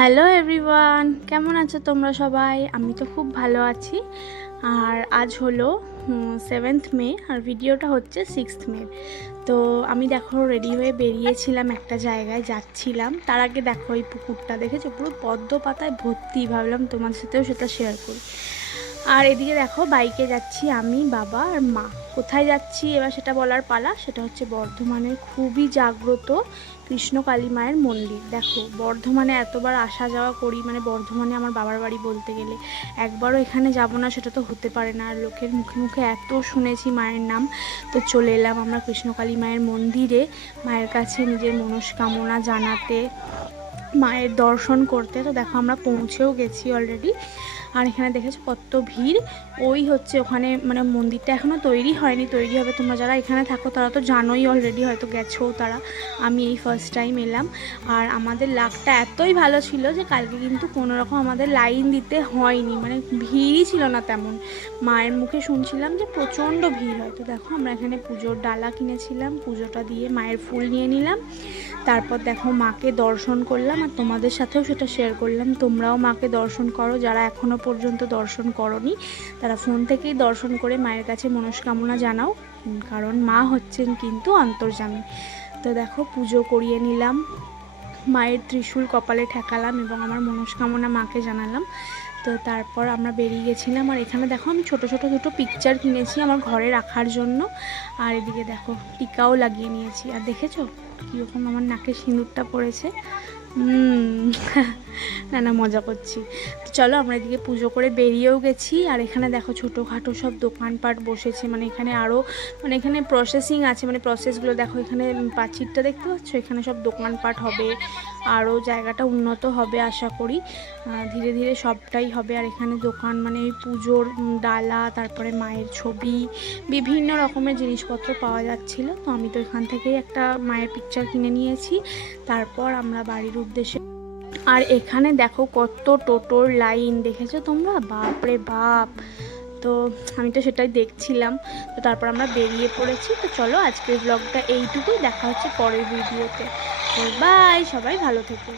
Hello everyone, কেমন আছো তোমরা সবাই? আমি তো খুব ভালো আছি। আর আজ হলো 7th মে আর ভিডিওটা হচ্ছে 6th মে। তো আমি দেখো রেডি হয়ে বেরিয়েছিলাম, একটা জায়গায় যাচ্ছিলাম। তার আগে দেখো এই পুকুরটা দেখেছো, পুরো পদ্ম পাতায় ভর্তি। ভাবলাম তোমার সাথেও সেটা শেয়ার করি। আর এদিকে দেখো বাইকে যাচ্ছি আমি, বাবা আর মা। কোথায় যাচ্ছি এবার সেটা বলার পালা। সেটা হচ্ছে বর্ধমানের খুবই জাগ্রত কৃষ্ণকালী মায়ের মন্দির। দেখো বর্ধমানে এতবার আসা যাওয়া করি, মানে বর্ধমানে আমার বাবার বাড়ি বলতে গেলে, একবারও এখানে যাব না সেটা তো হতে পারে না। আর লোকের মুখে মুখে এত শুনেছি মায়ের নাম। তো চলে এলাম আমরা কৃষ্ণকালী মায়ের মন্দিরে, মায়ের কাছে নিজের মনস্কামনা জানাতে, মায়ের দর্শন করতে। তো দেখো আমরা পৌঁছেও গেছি অলরেডি। আর এখানে দেখেছো কত ভিড়। ওই হচ্ছে ওখানে, মানে মন্দিরটা এখনও তৈরি হয়নি, তৈরি হবে। তোমরা যারা এখানে থাকো তারা তো জানোই অলরেডি, হয়তো গেছো তারা। আমি এই ফার্স্ট টাইম এলাম। আর আমাদের লাকটা এতই ভালো ছিল যে কালকে কিন্তু কোনোরকম আমাদের লাইন দিতে হয়নি, মানে ভিড়ই ছিল না তেমন। মায়ের মুখে শুনছিলাম যে প্রচণ্ড ভিড় হয়। তো দেখো আমরা এখানে পুজোর ডালা কিনেছিলাম, পুজোটা দিয়ে মায়ের ফুল নিয়ে নিলাম। তারপর দেখো মাকে দর্শন করলাম, আর তোমাদের সাথেও সেটা শেয়ার করলাম। তোমরাও মাকে দর্শন করো, যারা এখনও পর্যন্ত দর্শন করোনি তারা ফোন থেকেই দর্শন করে মায়ের কাছে মনস্কামনা জানাও, কারণ মা হচ্ছেন কিন্তু অন্তর্যামী। তো দেখো পুজো করিয়ে নিলাম, মায়ের ত্রিশূল কপালে ঠেকালাম এবং আমার মনস্কামনা মাকে জানালাম। তো তারপর আমরা বেরিয়ে গেছিলাম। আর এখানে দেখো আমি ছোট ছোট দুটো পিকচার কিনেছি আমার ঘরে রাখার জন্য। আর এদিকে দেখো টিকাও লাগিয়ে নিয়েছি। আর দেখেছো কীরকম আমার নাকে সিঁদুরটা পড়েছে। না না, মজা করছি। তো চলো আমরা এদিকে পুজো করে বেরিয়েও গেছি। আর এখানে দেখো ছোটোখাটো সব দোকানপাট বসেছে, মানে এখানে আরও, মানে এখানে প্রসেসিং আছে, মানে প্রসেসগুলো দেখো। এখানে পাঁচিরটা দেখতে পাচ্ছ, এখানে সব দোকানপাট হবে, আরও জায়গাটা উন্নত হবে আশা করি। ধীরে ধীরে সবটাই হবে। আর এখানে দোকান, মানে ওই পুজোর ডালা, তারপরে মায়ের ছবি, বিভিন্ন রকমের জিনিসপত্র পাওয়া যাচ্ছিলো। তো আমি তো এখান থেকেই একটা মায়ের পিকচার কিনে নিয়েছি। তারপর আমরা বাড়ির উদ্দেশ্যে। আর এখানে দেখো কত টোটোর লাইন, দেখেছো তোমরা? বাপরে বাপ! তো আমি তো সেটাই দেখছিলাম। তো তারপর আমরা বেরিয়ে পড়েছি। তো চলো আজকের ব্লগটা এইটুকুই, দেখা হচ্ছে পরের ভিডিওতে। তো বাই, সবাই ভালো থেকো।